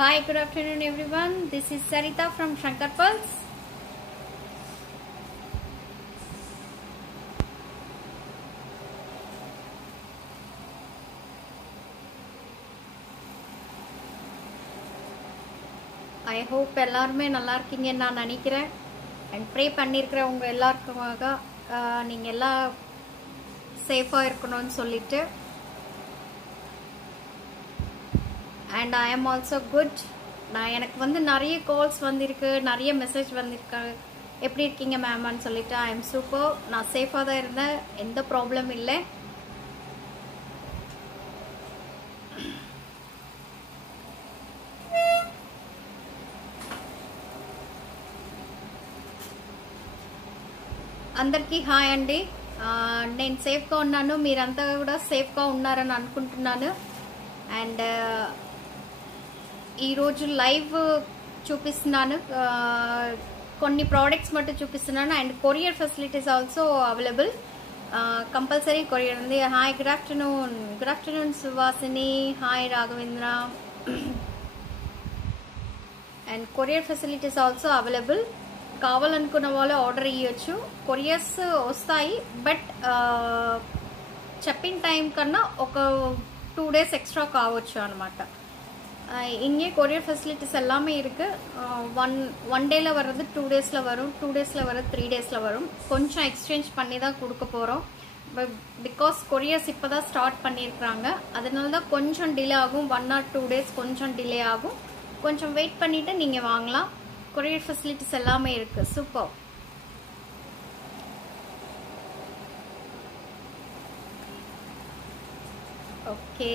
Hi, good afternoon everyone. This is Sarita from Shankar Pulse. I hope எல்லாருமே நல்லா இருக்கீங்கன்னு நான் நினைக்கிறேன். And pray பண்ணிருக்கிறவங்க எல்லாருக்குமாக நீங்க எல்லாம் சேஃபா இருக்கணும்னு சொல்லிட்டு. And I am also good. நான் எனக்கு வந்து நிறைய கால்ஸ் வந்திருக்கு, நிறைய மெசேஜ் வந்திருக்கு. எப்படி இருக்கீங்க மேம்னு சொல்லிட்டு I am super. நான் சேஃபா தான் இருந்தேன், எந்த ப்ராப்ளம் இல்லை. అందరికీ హాయ్ అండి. నేను సేఫ్గా ఉన్నాను, మీరంతా కూడా సేఫ్గా ఉన్నారని అనుకుంటున్నాను. అండ్ ఈరోజు లైవ్ చూపిస్తున్నాను, కొన్ని ప్రోడక్ట్స్ మట్టు చూపిస్తున్నాను. And courier facilities also available, compulsory courier ఉంది. Hi, good afternoon Suvasini. Hi Raghavendra. And courier facilities also available. కావాలనుకున్న వాళ్ళు ఆర్డర్ ఇవ్వచ్చు. కొరియర్స్ వస్తాయి, బట్ చెప్పిన టైం కన్నా ఒక 2 days எக்ஸ்ட்ரா காவச்சு అనమాట. இங்கே கொரியர் ஃபெசிலிட்டிஸ் எல்லாமே இருக்கு. ஒன் டேல வர்றது 2 daysல வரும், 2 daysல வர்றது 3 daysல வரும். கொஞ்சம் எக்ஸ்சேஞ்ச் பண்ணி தான் கொடுக்க போறோம். பிகாஸ் கொரியர்ஸ் இப்பதான் ஸ்டார்ட் பண்ணியிருக்காங்க, அதனால தான் கொஞ்சம் டிலே ஆகும். 1 or 2 days கொஞ்சம் டிலே ஆகும். கொஞ்சம் வெயிட் பண்ணிட்டு நீங்க வாங்கலாம். கொரியர் ஃபெசிலிட்டிஸ் எல்லாமே இருக்கு. சூப்பர். ஓகே,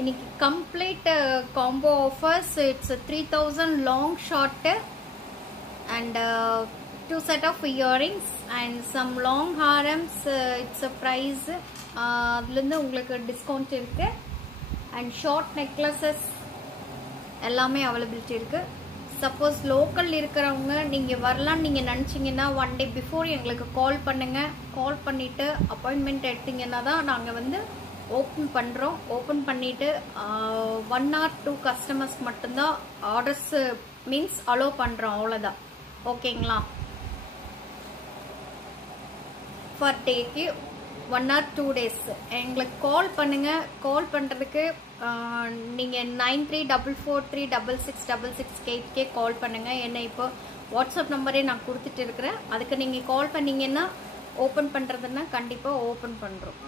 இன்னைக்கு complete combo offers. It's 3000 long short and 2 set of earrings and some long harams. It's a price, அதுலேருந்து உங்களுக்கு டிஸ்கவுண்ட் இருக்கு. அண்ட் ஷார்ட் நெக்லஸஸ் எல்லாமே அவைலபிலிட்டி இருக்கு. சப்போஸ் லோக்கல் இருக்கிறவங்க நீங்க வரலான்னு நீங்க நினைச்சீங்கன்னா 1 day பிஃபோர் எங்களுக்கு கால் பண்ணுங்க. கால் பண்ணிட்டு அப்பாயின்மெண்ட் எடுத்தீங்கன்னா தான் நாங்க வந்து ஓப்பன் பண்றோம். ஓப்பன் பண்ணிட்டு 1 or 2 கஸ்டமர்ஸ் மட்டும்தான் ஆர்டர்ஸ் மீன்ஸ் அலோவ் பண்றோம், அவ்வளவுதான். ஓகேங்களா? பர் டேக்கு 1 or 2 days எங்களுக்கு கால் பண்ணுங்க. கால் பண்றதுக்கு நீங்க 9344366668 கால் பண்ணுங்க. என்ன இப்போ வாட்ஸ்அப் நம்பரே நான் கொடுத்துட்டு இருக்கிறேன், அதுக்கு நீங்க கால் பண்ணீங்கன்னா ஓபன் பண்றதுன்னா கண்டிப்பா ஓபன் பண்றோம்.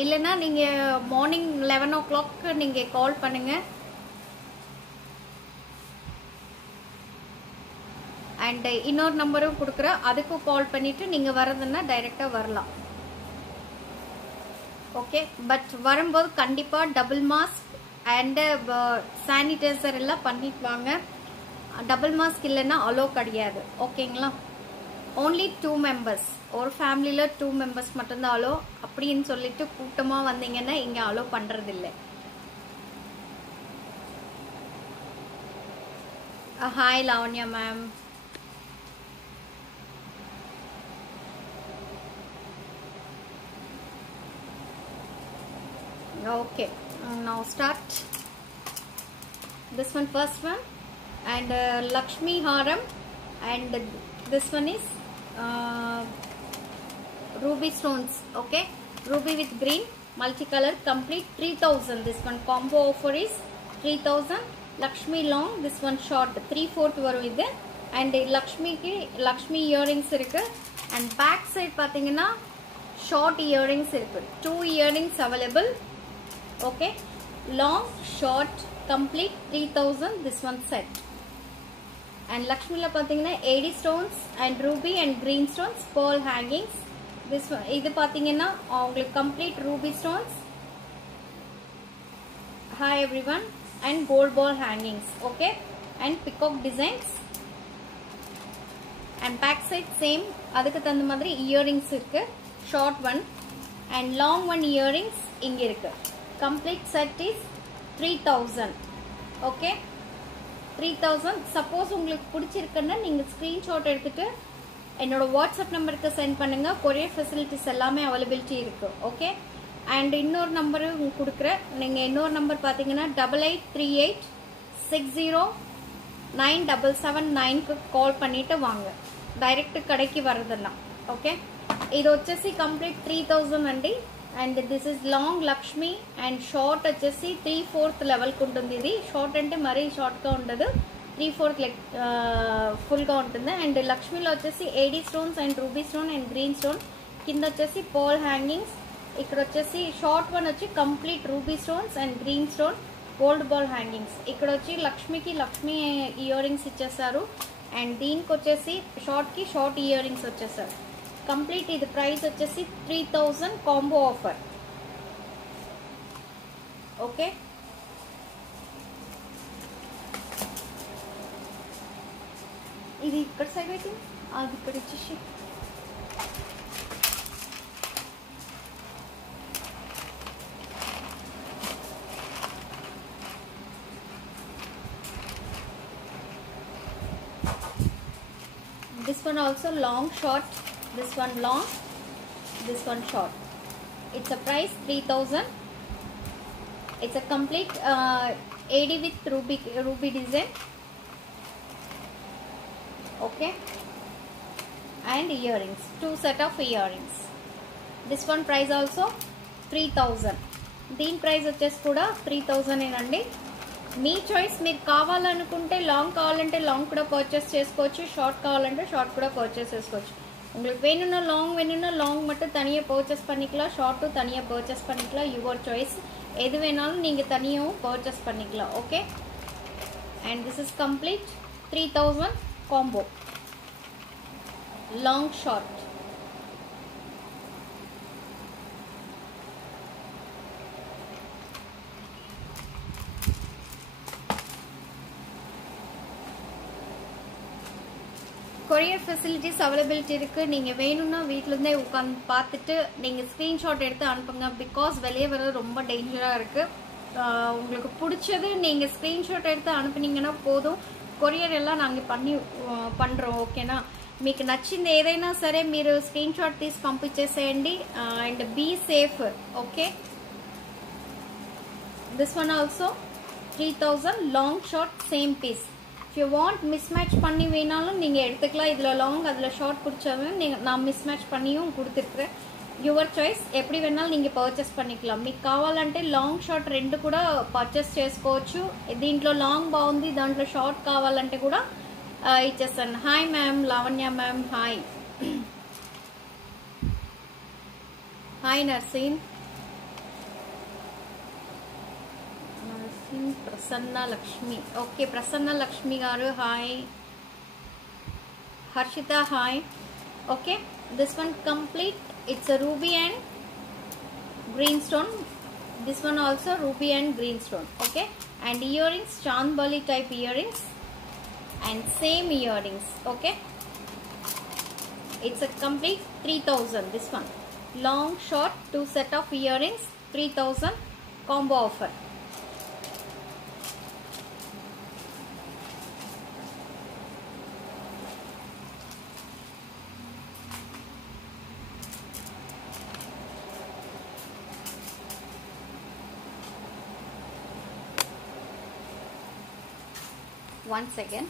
இல்லைன்னா நீங்க மார்னிங் 11 o'clock நீங்க கால் பண்ணுங்க. அண்ட் இன்னொரு நம்பரும் கொடுக்குறேன், அதுக்கும் கால் பண்ணிட்டு நீங்க வரதுன்னா டைரக்டா வரலாம். ஓகே, பட் வரும்போது கண்டிப்பா டபுள் மாஸ்க் அண்ட் சானிடைசர் எல்லாம் பண்ணிட்டு வாங்க. டபுள் மாஸ்க் இல்லைன்னா அலோ கிடையாது. ஓகேங்களா? ஓன்லி 2 members, ஒரு ஃபேமிலியில 2 members மட்டும்தான் அலோ. அப்படின்னு சொல்லிட்டு கூட்டமா வந்தீங்கன்னா இங்க அலோ பண்றது இல்லை. Hi Lavanya ma'am. Okay, now start this one, first one, and Lakshmi Haram, and this one is ruby stones. Okay, ruby with green multicolor, complete 3000. This one combo offer is 3000. Lakshmi long, this one short 3/4 varum idu. And Lakshmi earrings irukku. And back side pathina short earrings irukku. 2 earrings available. Okay, long short complete 3000. this one set. And Lakshmi la pathina 80 stones and ruby and green stones, pearl hangings. This one idu pathina உங்களுக்கு complete ruby stones. Hi everyone. And gold ball hangings. Okay, and peacock designs. And back side same, அதுக்கு தகுந்த மாதிரி earrings இருக்கு. short one and long one earrings இங்க இருக்கு. Complete set is 3000. Okay, 3000. Suppose உங்களுக்கு பிடிச்சிருக்குன்னா நீங்கள் ஸ்க்ரீன்ஷாட் எடுத்துகிட்டு என்னோட வாட்ஸ்அப் நம்பருக்கு சென்ட் பண்ணுங்கள். கொரியர் ஃபெசிலிட்டிஸ் எல்லாமே அவைலபிலிட்டி இருக்குது. ஓகே. அண்ட் இன்னொரு நம்பரு உங்களுக்கு கொடுக்குறேன். நீங்கள் இன்னொரு நம்பர் பார்த்தீங்கன்னா 8838609779க்கு கால் பண்ணிவிட்டு வாங்க. டைரெக்ட் கடைக்கு வரதெல்லாம். ఓకే. ఇది వచ్చేసి కంప్లీట్ 3000 అండి. And this is long Lakshmi and short వచ్చేసి 3/4 లెవెల్కి ఉంటుంది. ఇది షార్ట్ అంటే మరీ షార్ట్గా ఉండదు, 3/4 ఫుల్గా ఉంటుంది. అండ్ లక్ష్మిలో వచ్చేసి ఏడీ stones and ruby stone and green stone, కింద వచ్చేసి పర్ల్ హ్యాంగింగ్స్. ఇక్కడ వచ్చేసి షార్ట్ వన్ వచ్చి complete ruby stones and green stone gold ball hangings. ఇక్కడ వచ్చి లక్ష్మికి లక్ష్మి ఇయర్ రింగ్స్ ఇచ్చేసారు. అండ్ దీనికి వచ్చేసి షార్ట్కి షార్ట్ ఇయర్ రింగ్స్ వచ్చేసారు. కంప్లీట్ ఇది ప్రైస్ వచ్చేసి 3000 కాంబో ఆఫర్. ఓకే. ఇది ఇక్కడ సైడ్ అయితే అది ఇక్కడ ఇచ్చేసి this one also long short, this one long, this one short. It's a price 3000. It's a complete AD with ruby design. Okay. And earrings, 2 set of earrings. This one price also 3000. దీని price వచ్చేసి కూడా 3000 ఏనండి. మీ choice. మీరు కావాలనుకుంటే long కావాలంటే long కూడా purchase చేసుకోవచ్చు, short కావాలంటే ஷார்ட் கூட பர்ச்சேஸ் చేసుకోవచ్చు. உங்களுக்கு வேணும்னா லாங் மட்டும் தனியாக பர்ச்சேஸ் பண்ணிக்கலாம், ஷார்ட்டும் தனியாக பர்ச்சேஸ் பண்ணிக்கலாம். Your choice. எது வேணாலும் நீங்கள் தனியாகவும் பர்ச்சேஸ் பண்ணிக்கலாம். Okay. And this is complete 3000 combo long short. Courier facilities availability இருக்குது. நீங்கள் வேணும்னா வீட்டிலேருந்தே உட்காந்து பார்த்துட்டு நீங்கள் ஸ்க்ரீன்ஷாட் எடுத்து அனுப்புங்க. பிகாஸ் வெளியே வர்றது ரொம்ப டேஞ்சராக இருக்குது. உங்களுக்கு பிடிச்சது நீங்கள் ஸ்க்ரீன்ஷாட் எடுத்து అனுపునీங்கன்னா పోదుం. కొరియర్ எல்லாம் நாங்கள் பண்ணுறோம். ఓకేనా. మీకు నచ్చింది ఏదైనా సరే మీరు స్క్రీన్షాట్ తీసి పంపించేసేయండి. And be safe. Okay. This one also 3000 long short same piece. If you want mismatch பண்ணி வேணாலும் நீங்கள் எடுத்துக்கலாம். இதில் லாங் அதில் ஷார்ட் பிடிச்சாலும் நான் mismatch பண்ணியும் கொடுத்துருக்குறேன். Your choice. எப்படி வேணாலும் நீங்கள் పర్చేస్ பண்ணிக்கலாம். మీకు కావాలంటే లాంగ్ షార్ట్ రెండు కూడా పర్చేస్ చేసుకోవచ్చు. దీంట్లో లాంగ్ బాగుంది, దాంట్లో షార్ట్ కావాలంటే కూడా ఇచ్చేస్తాను. Hi ma'am, Lavanya ma'am. Hi. Hi Narseen. Prasanna Lakshmi. Okay. Prasanna Lakshmi గారు hi. Harshitha hi. Okay. This one complete. It's a ruby and green stone. This one also ruby and green stone. Okay. And earrings, chandbali type earrings and same earrings. Okay. It's a complete 3000. This one long short 2 set of earrings, 3000 combo offer. Once again.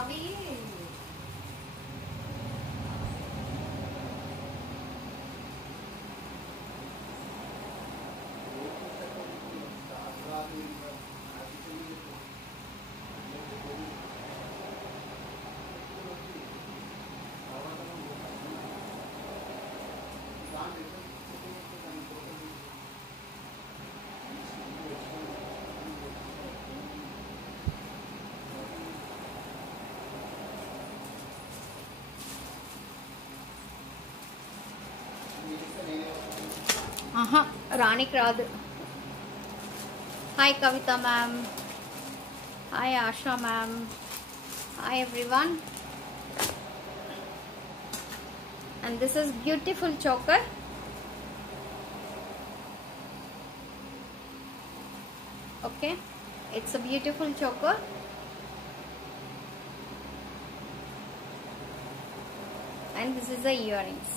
अभी రానికి రాదు. Hi Kavitha ma'am. Hi ASHA ma'am. Hi everyone. and this is beautiful choker. Okay, it's a beautiful choker. And this is the earrings.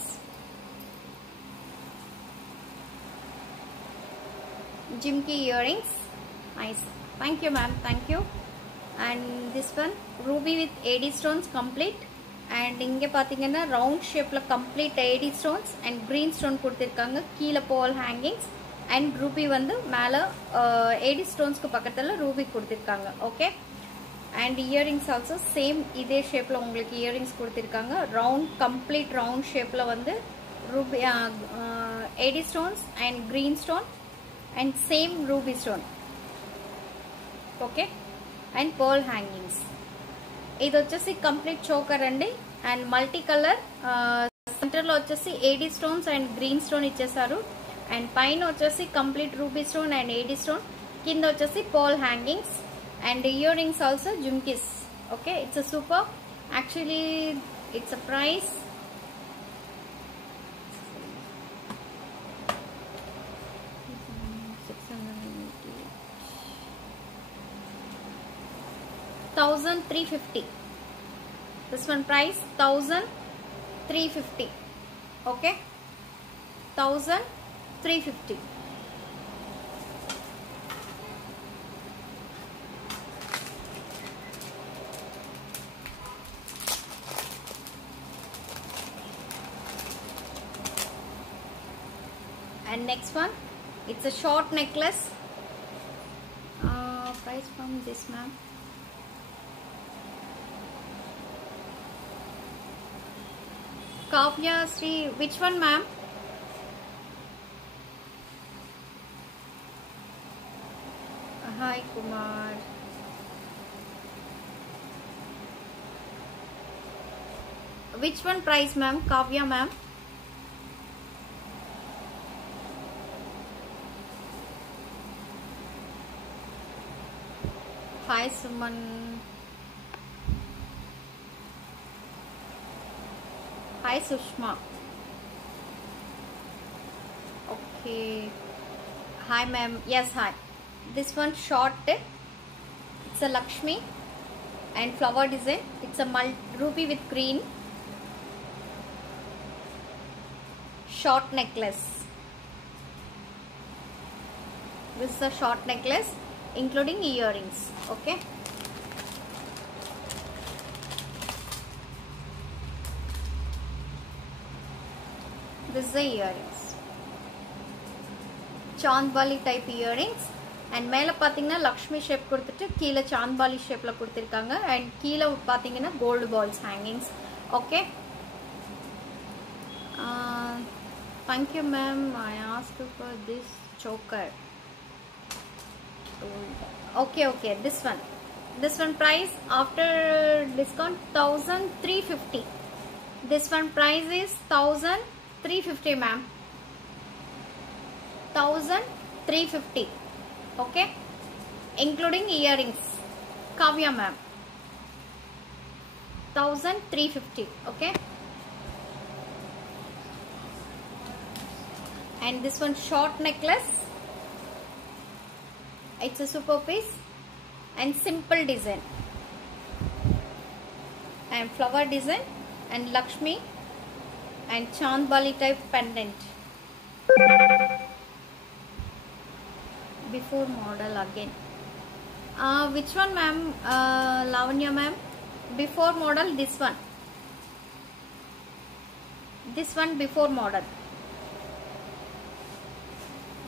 Jimki earrings. Nice. Thank you, ma'am. Thank you. And this one ruby with AD stones complete. And inge pathina round shape la complete AD stones and green stone kuduthirukanga. Keela pearl hangings and ruby vandu mala AD stones ku pakkathula ruby kuduthirukanga. Okay. And earrings also same இதே ஷேப்ல உங்களுக்கு earrings கொடுத்திருக்காங்க. round complete round shape ல வந்து ruby AD stones and green stone and same ruby stone. Okay, and pearl hangings. ఇది వచ్చేసి complete choker అండి and multi color center లో వచ్చేసి AD stones and green stone ఇచ్చేసారు and పైన వచ్చేసి complete ruby stone and AD stone, కింద వచ్చేసి pearl hangings. And the earrings also jumkis. Okay, it's a super. Actually, it's a price. $1,350. This one price $1,350. Okay, $1,350. And next one, it's a short necklace. Price from this, ma'am. Kavya Sri, which one, ma'am? Hi, Kumar. Which one price, ma'am? Kavya, ma'am. Hi Suman. Hi Sushma. Okay. Hi ma'am. Yes, hi. This one short. It's a Lakshmi and flower design. It's a ruby with green. Short necklace. This is a short necklace including earrings. Okay, this is the earrings, chandbali type earrings. And மேல பாத்தீங்கன்னா Lakshmi shape கொடுத்துட்டு கீழ சாந்த்பாலி ஷேப்ல கொடுத்திருக்காங்க and கீழ பாத்தீங்கன்னா gold balls hangings. Okay, thank you ma'am. I asked you for this choker. Okay, this one price after discount $1,350. This one price is $1,350, ma'am. $1,350. Okay, including earrings. Kavya, ma'am. $1,350. Okay, and this one short necklace. It's a super piece and simple design and flower design and Lakshmi and Chandbali type pendant. Before model again. Which one, ma'am? Lavanya, ma'am. Before model, this one. This one before model.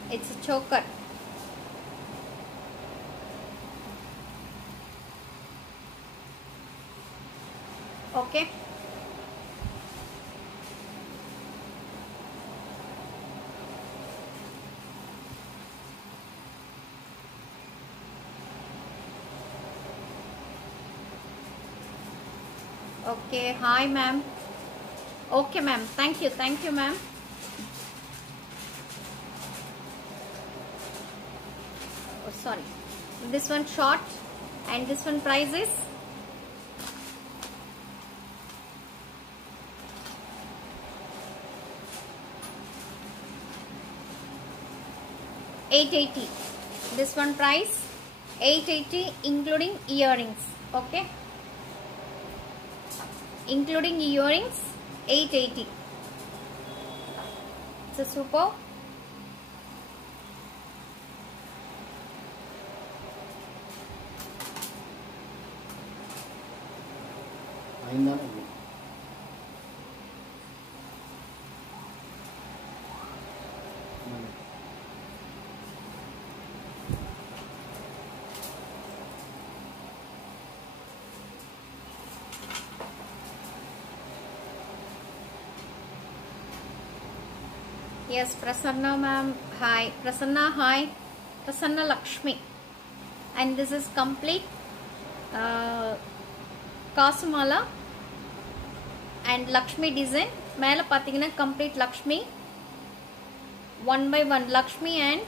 It's a choker. Okay, okay. Hi ma'am. Okay ma'am, thank you ma'am. Oh sorry, this one short and this one price is 880. This one price 880 including earrings. Okay, including earrings 880. It's a super. Yes, Prasanna ma'am, hi. Prasanna, hi. Prasanna Lakshmi. And this is complete Kasumala and Lakshmi design. மேல பாத்தீங்கன்னா complete Lakshmi, one by one Lakshmi and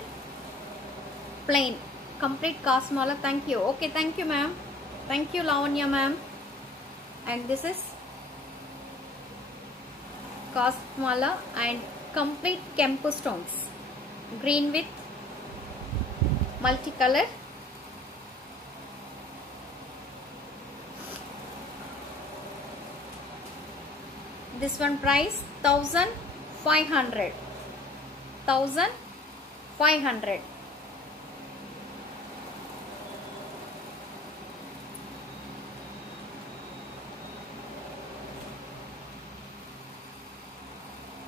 plain complete Kasumala. Thank you. Okay, thank you ma'am. Thank you Lavanya ma'am. And this is Kasumala and complete Kempu stones, green with multicolor. This one price 1500. 1500.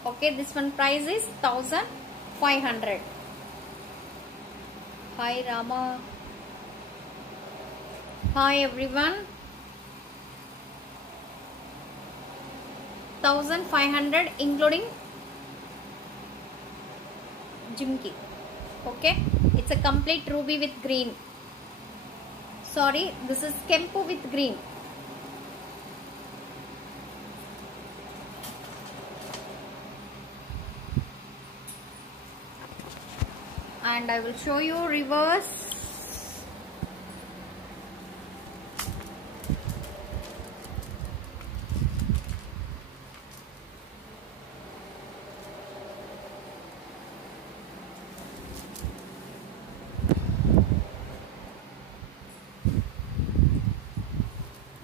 Okay, this one price is 1500. Hi Rama. Hi everyone. 1500 including jimki. Okay, it's a complete ruby with green. Sorry, this is Kempu with green. And I will show you reverse.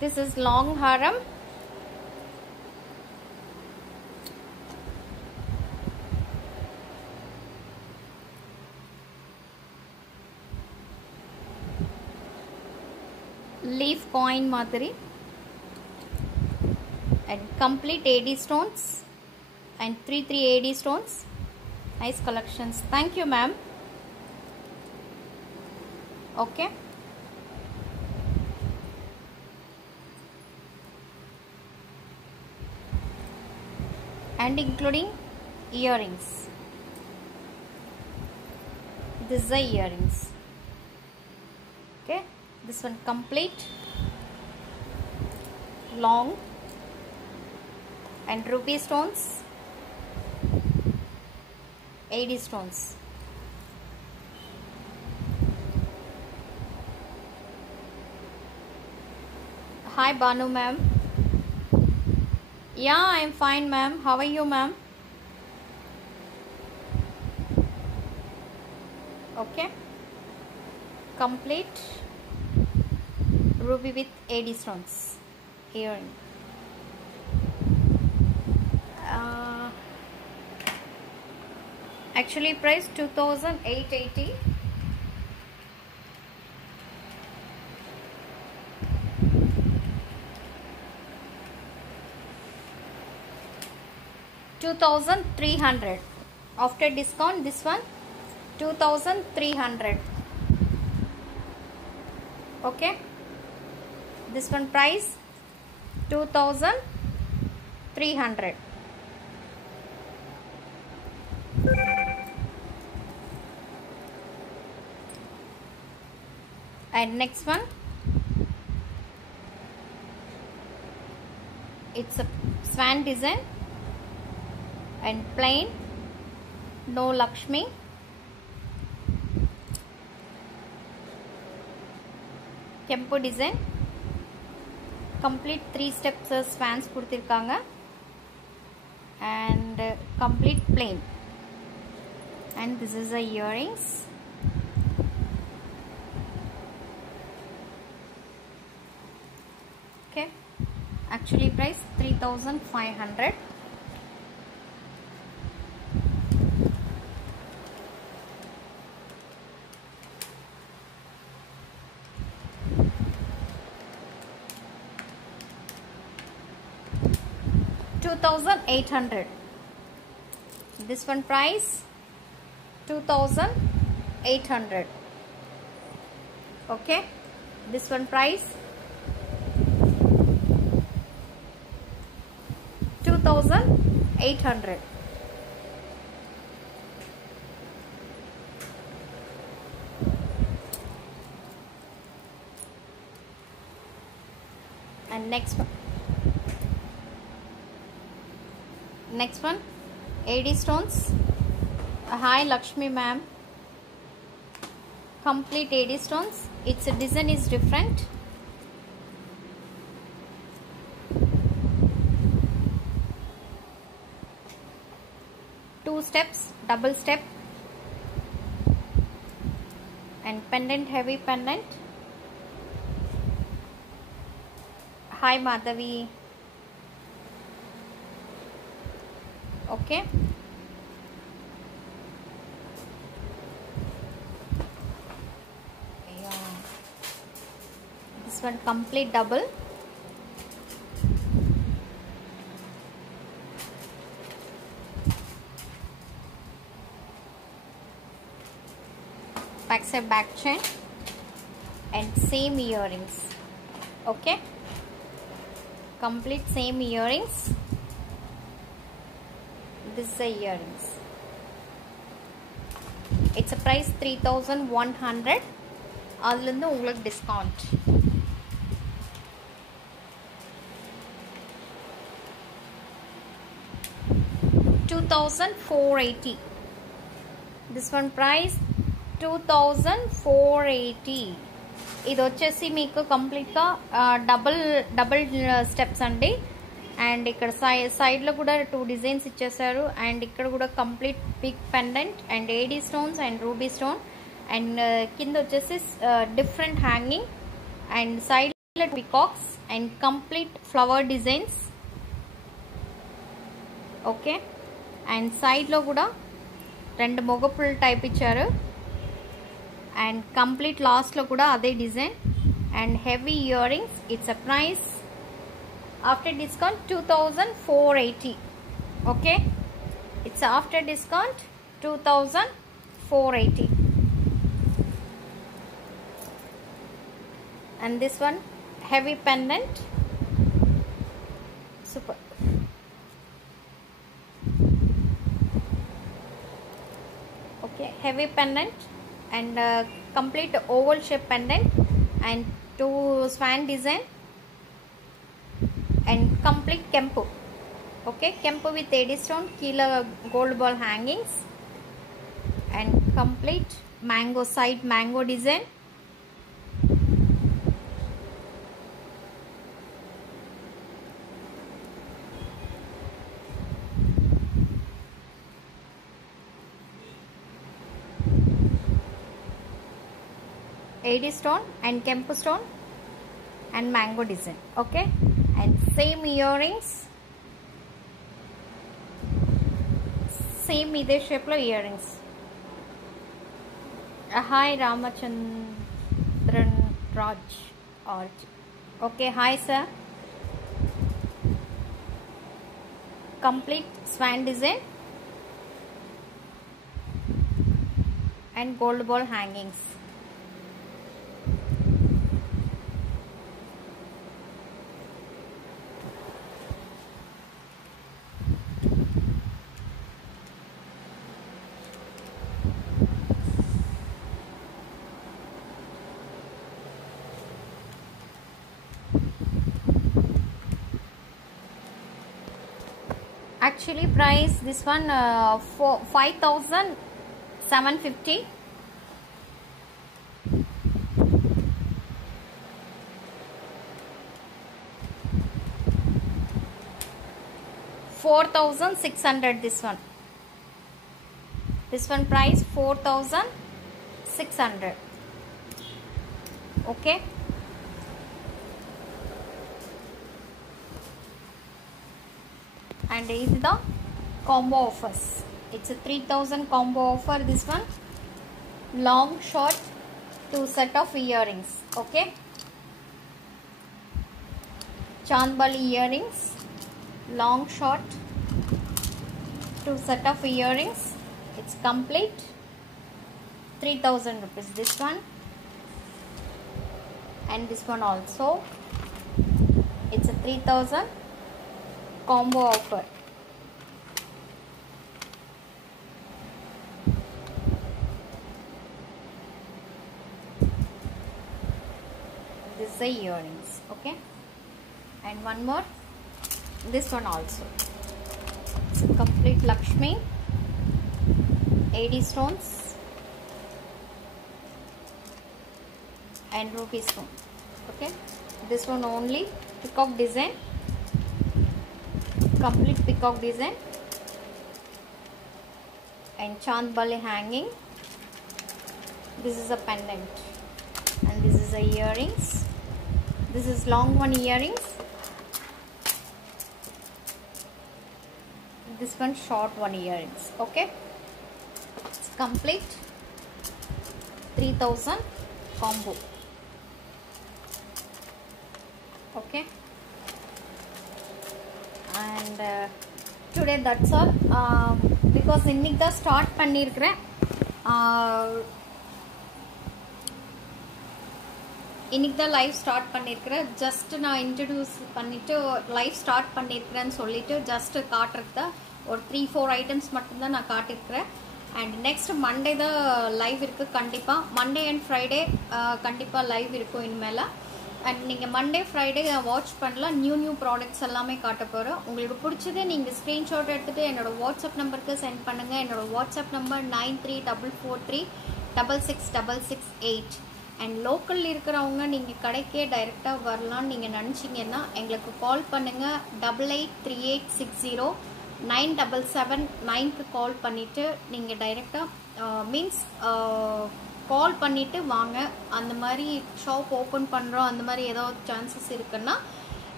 This is long haram. Leaf coin madri and complete AD stones and 3 AD stones. Nice collections. Thank you ma'am. Okay, and including earrings. This is the earrings. Okay, this one complete long and ruby stones, AD stones. Hi Banu ma'am. Yeah, I am fine ma'am. How are you ma'am? Okay, complete ruby with AD stones earring. Actually price 2880. $2,300 after discount. This one 2,300. Okay, this one price 2,300. And next one, it's a swan design and plain, no Lakshmi. Kempu design, complete 3 steps swans kuduthirukanga and complete plain. And this is the earrings. 3,500. $2,800. This one price 2,800. Okay, this one price 2,800. And next one AD stones. Hi Lakshmi ma'am. Complete AD stones. Its design is different. Two steps, double step, and pendant, heavy pendant. Hi Madhavi. Okay. Yeah. This one complete double. Backside back chain and same earrings. Okay. Complete same earrings. This is the earrings. It's a price 3,100. அதுலேருந்து உங்களுக்கு discount. $2,480. This one price 2,480. ఇది వచ్చేసి మీకు కంప్లీట్గా double steps అండి. And ఇక్కడ సైడ్లో కూడా 2 డిజైన్స్ ఇచ్చేసారు. అండ్ ఇక్కడ కూడా complete big pendant and AD stones and ruby stone. And కింద వచ్చేసి డిఫరెంట్ హ్యాంగింగ్ అండ్ సైడ్లో peacocks and complete flower designs. Okay. And సైడ్లో కూడా 2 మొగపుల్ టైప్ ఇచ్చారు. అండ్ కంప్లీట్ లాస్ట్లో కూడా అదే design and heavy earrings. It's a price after discount 2,480. okay, it's after discount 2,480. and this one heavy pendant, super. Okay, heavy pendant and complete oval shape pendant and 2 swan design and complete kempu. Okay, kempu with AD stone, keela gold ball hangings and complete mango side mango design. AD stone and kempu stone and mango design. Okay, and same earrings, same iday shape lo earrings. Hi Ramachandran Raj. Okay, hi sir. Complete swan design and gold ball hangings. Actually price this one for 5,750. $4,600. This one price 4,600. okay, and this is the combo offers. It's a 3000 combo offer. This one long short 2 set of earrings. Okay, Chandbali earrings, long short 2 set of earrings. It's complete 3000 rupees. This one and this one also. It's a 3000 combo offer. This is the earrings. Okay, and one more, this one also. It's a complete Lakshmi, 80 stones and ruby stone. Okay, this one only peacock design, complete peacock design, and Chandbali hanging. This is a pendant and this is a earrings. This is long one earrings, this one short one earrings. Okay, it's complete 3000 combo. Okay, and today that's all. Because இன்னைக்கு தான் start பண்ணியிருக்கிறேன். இன்னைக்கு தான் live start பண்ணியிருக்கிறேன். Just நான் introduce பண்ணிவிட்டு live start பண்ணியிருக்கிறேன்னு சொல்லிவிட்டு just காட்டுறது தான். ஒரு 3-4 ஐட்டம்ஸ் மட்டும்தான் நான் காட்டியிருக்கிறேன். அண்ட் நெக்ஸ்ட் மண்டே தான் லைவ் இருக்குது. கண்டிப்பாக மண்டே அண்ட் ஃப்ரைடே கண்டிப்பாக லைவ் இருக்கும் இனிமேல். அண்ட் நீங்கள் மண்டே ஃப்ரைடே வாட்ச் பண்ணலாம். நியூ ப்ராடக்ட்ஸ் எல்லாமே காட்ட போகிறோம். உங்களுக்கு பிடிச்சதே நீங்கள் ஸ்க்ரீன்ஷாட் எடுத்துகிட்டு என்னோடய வாட்ஸ்அப் நம்பருக்கு சென்ட் பண்ணுங்கள். என்னோடய வாட்ஸ்அப் நம்பர் 9344366668. அண்ட் லோக்கலில் இருக்கிறவங்க நீங்கள் கடைக்கே டைரெக்டாக வரலான்னு நீங்கள் நினச்சிங்கன்னா எங்களுக்கு கால் பண்ணுங்கள். 8838609779 கால் பண்ணிவிட்டு நீங்கள் டைரெக்டாக மீன்ஸ் கால் பண்ணிவிட்டு வாங்க. அந்த மாதிரி ஷாப் ஓப்பன் பண்ணுறோம், அந்த மாதிரி ஏதாவது சான்சஸ் இருக்குன்னா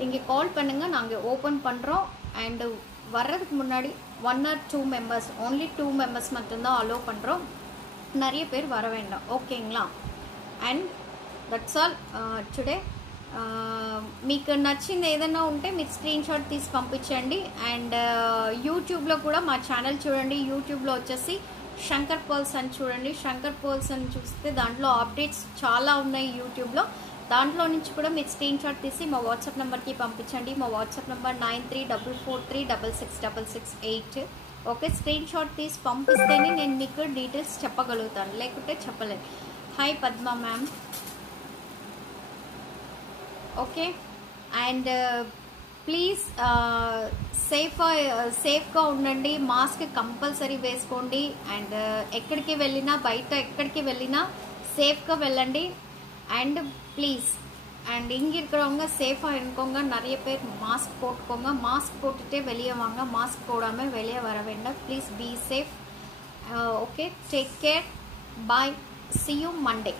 நீங்கள் கால் பண்ணுங்கள், நாங்கள் ஓப்பன் பண்ணுறோம். அண்டு வர்றதுக்கு முன்னாடி 1 or 2 members, only 2 members மட்டும்தான் அலோவ் பண்ணுறோம். நிறைய பேர் வர வேண்டாம். ఓకేங்களா? And that's all today. మీకు నచ్చింది ఏదైనా ఉంటే మీరు స్క్రీన్ షాట్ తీసి పంపించండి. అండ్ యూట్యూబ్లో కూడా మా ఛానల్ చూడండి. యూట్యూబ్లో వచ్చేసి శంకర్ పర్ల్స్ అని చూడండి. శంకర్ పర్ల్స్ అని చూస్తే దాంట్లో అప్డేట్స్ చాలా ఉన్నాయి యూట్యూబ్లో. దాంట్లో నుంచి కూడా మీరు స్క్రీన్ షాట్ తీసి మా వాట్సాప్ నెంబర్కి పంపించండి. మా WhatsApp number 9344366668. Okay, screen shot తీసి పంపిస్తేనే నేను మీకు డీటెయిల్స్ చెప్పగలుగుతాను, లేకుంటే చెప్పలేను. Hi Padma ma'am. Okay, and please సేఫ్గా ఉండండి. మాస్క్ కంపల్సరీ వేసుకోండి. అండ్ ఎక్కడికి వెళ్ళినా, బయట ఎక్కడికి వెళ్ళినా சேஃப்గా వెళ్ళండి. அண்ட் ப்ளீஸ் அண்ட் இங்கே இருக்கிறவங்க சேஃபாக இருக்கோங்க. நிறைய பேர் மாஸ்க் போட்டுக்கோங்க. மாஸ்க் போட்டுகிட்டே வெளியே வாங்க. மாஸ்க் போடாமல் வெளியே வர வேண்டாம். Please be safe. Okay, take care. Bye. See you Monday.